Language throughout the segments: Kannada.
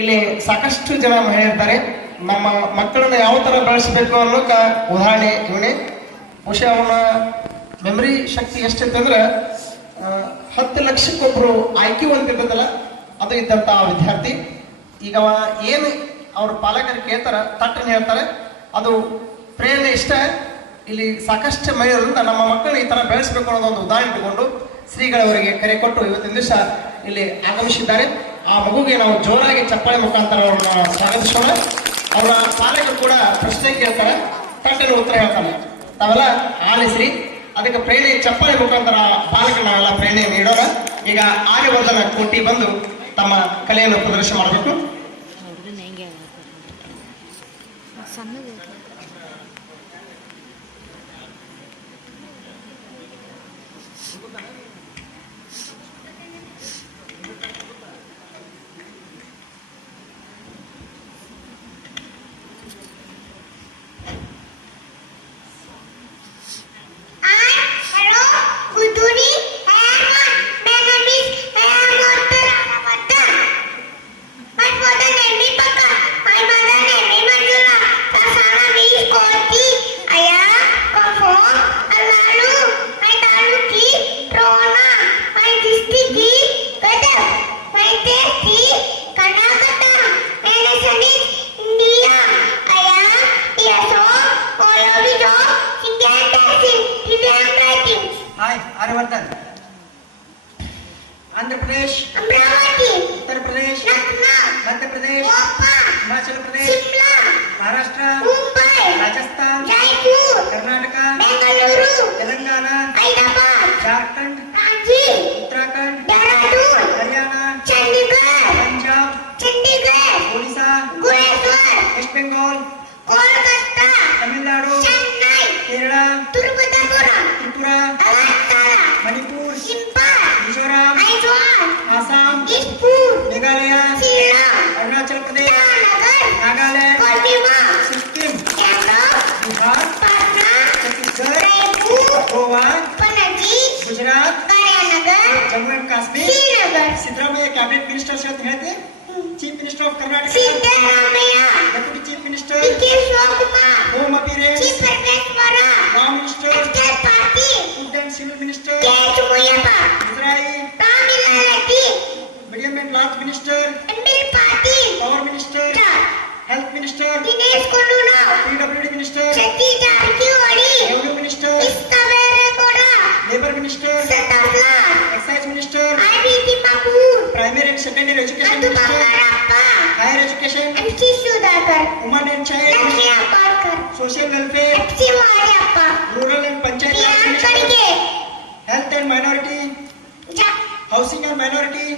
ಇಲ್ಲಿ ಸಾಕಷ್ಟು ಜನ ಮಹಿಳೆಯರಿದ್ದಾರೆ. ನಮ್ಮ ಮಕ್ಕಳನ್ನ ಯಾವ ತರ ಬೆಳೆಸಬೇಕು ಅನ್ನೋಕ ಉದಾಹರಣೆ ಇವನೇ. ಬಹುಶಃ ಅವನ ಮೆಮರಿ ಶಕ್ತಿ ಎಷ್ಟಿತ್ತಂದ್ರೆ 10 ಲಕ್ಷಕ್ಕೊಬ್ರು IQ ಅಂತಿದ್ದಲ್ಲ ಅದು ಇದ್ದಂತ ವಿದ್ಯಾರ್ಥಿ. ಈಗ ಅವ ಏನು ಅವ್ರ ಪಾಲಕರು ಕೇಳ್ತಾರ ತಟ್ಟನೆ ಹೇಳ್ತಾರೆ, ಅದು ಪ್ರೇರಣೆ ಇಷ್ಟ. ಇಲ್ಲಿ ಸಾಕಷ್ಟು ಮಹಿಳೆಯರಿಂದ ನಮ್ಮ ಮಕ್ಕಳನ್ನ ಈ ತರ ಬೆಳೆಸಬೇಕು ಅನ್ನೋದೊಂದು ಉದಾಹರಣೆ ಇಟ್ಟುಕೊಂಡು ಶ್ರೀಗಳವರಿಗೆ ಕರೆ ಕೊಟ್ಟು ಇವತ್ತಿನ ದಿವಸ ಇಲ್ಲಿ ಆಗಮಿಸಿದ್ದಾರೆ. ಆ ಮಗುಗೆ ನಾವು ಜೋರಾಗಿ ಚಪ್ಪಾಳೆ ಮುಖಾಂತರ ಅವ್ರನ್ನ ಸ್ವಾಗತಿಸೋಣ. ಅವರ ಪಾಲಕರು ಕೂಡ ಪ್ರಶ್ನೆ ಕೇಳ್ತಾರೆ, ತಟ್ಟನೆ ಉತ್ತರ ಹೇಳ್ತಾರೆ. ತಾವೆಲ್ಲ ಆಲಿಸ್ರಿ. ಅದಕ್ಕೆ ಪ್ರೇರಣೆ ಚಪ್ಪಾಳೆ ಮುಖಾಂತರ ಪಾಲಕರನ್ನೆಲ್ಲ ಪ್ರೇರಣೆ ನೀಡೋಣ. ಈಗ ಆರ್ಯವರ್ಧನ ಕೋಟಿ ಬಂದು ತಮ್ಮ ಕಲೆಯನ್ನು ಪ್ರದರ್ಶನ ಮಾಡಬೇಕು. Aryavardhan, Andhra Pradesh, Amaravati, Uttar Pradesh, Lucknow, Madhya Pradesh, Bhopal, Himachal Pradesh, Shimla, Maharashtra, Mumbai, Rajasthan, Jaipur, Karnataka, Bengaluru, Telangana, Hyderabad, Jharkhand, Ranchi, Uttarakhand, Dehradun, Haryana, Chandigarh, Punjab, Chandigarh, Odisha, Gureshwar, west Bengal, Kolkata, Tamil Nadu, Chennai, Kerala, Tirupatipuram, Tripura, Agartala, Manipur, Imphal, Mizoram, Aizawl, Assam, Dispur, Meghalaya, Shillong, Arunachal Pradesh, Itanagar, Nagaland, Kohima, Sikkim, Kerala, Bihar, Patna, Chhattisgarh, Raipur, Goa, Panaji, Gujarat, Kalyannagar, Jammu and Kashmir, Srinagar, Siddaramaiah cabinet minister से कहते हैं chief minister of Karnataka, Siddaramaiah, deputy chief minister, D K. Shivakumar, home affairs, chief Parameshwar, law minister, Akshay Patil, food and civil minister, K. Muyappa, Israel, Ramilareddy, medium and large minister, M L. Patil, power minister, health minister, Dinesh Gundurao, PWD minister, Satish Jarkiholi, revenue minister, Istaveregowda, labour minister, Santosh Lal, excise minister, R B. Timmapur, primary and secondary education Nandu minister, Bangarappa, higher education, MC. Sudhakar, women and child, Lakshmi Aparkar, social welfare, F C. Vadiyappa, rural and panchayat raj ಜ್ಞಾನ minister, Kadige, health and minority, housing and minority,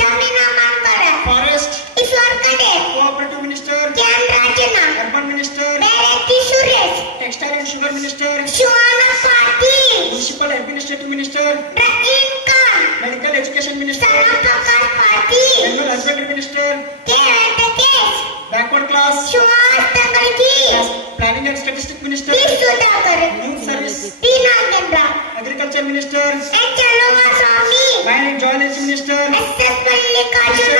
ಜಮೀನು ಮಾನ್ಕರ, forest, Eshwar Khande, cooperative minister, ಜ್ಞಾನ Rajanna, urban minister, Beretti Suresh, textile and sugar minister, Shivana Patil, municipal administrative minister, Rahim Khan, medical education minister, Saraprakash Patil, animal husbandry minister, K. Venkatesh, backward class, Suhas Tangadagi, planning and statistics T. Minister, Sudhakar, youth service, T. Nagendra, agriculture minister, H. Chaluvaswamy, mining जॉइनेज मिनिस्टर, ಎಸ್. ಎಸ್. ಮಲ್ಲಿಕಾರ್ಜುನ,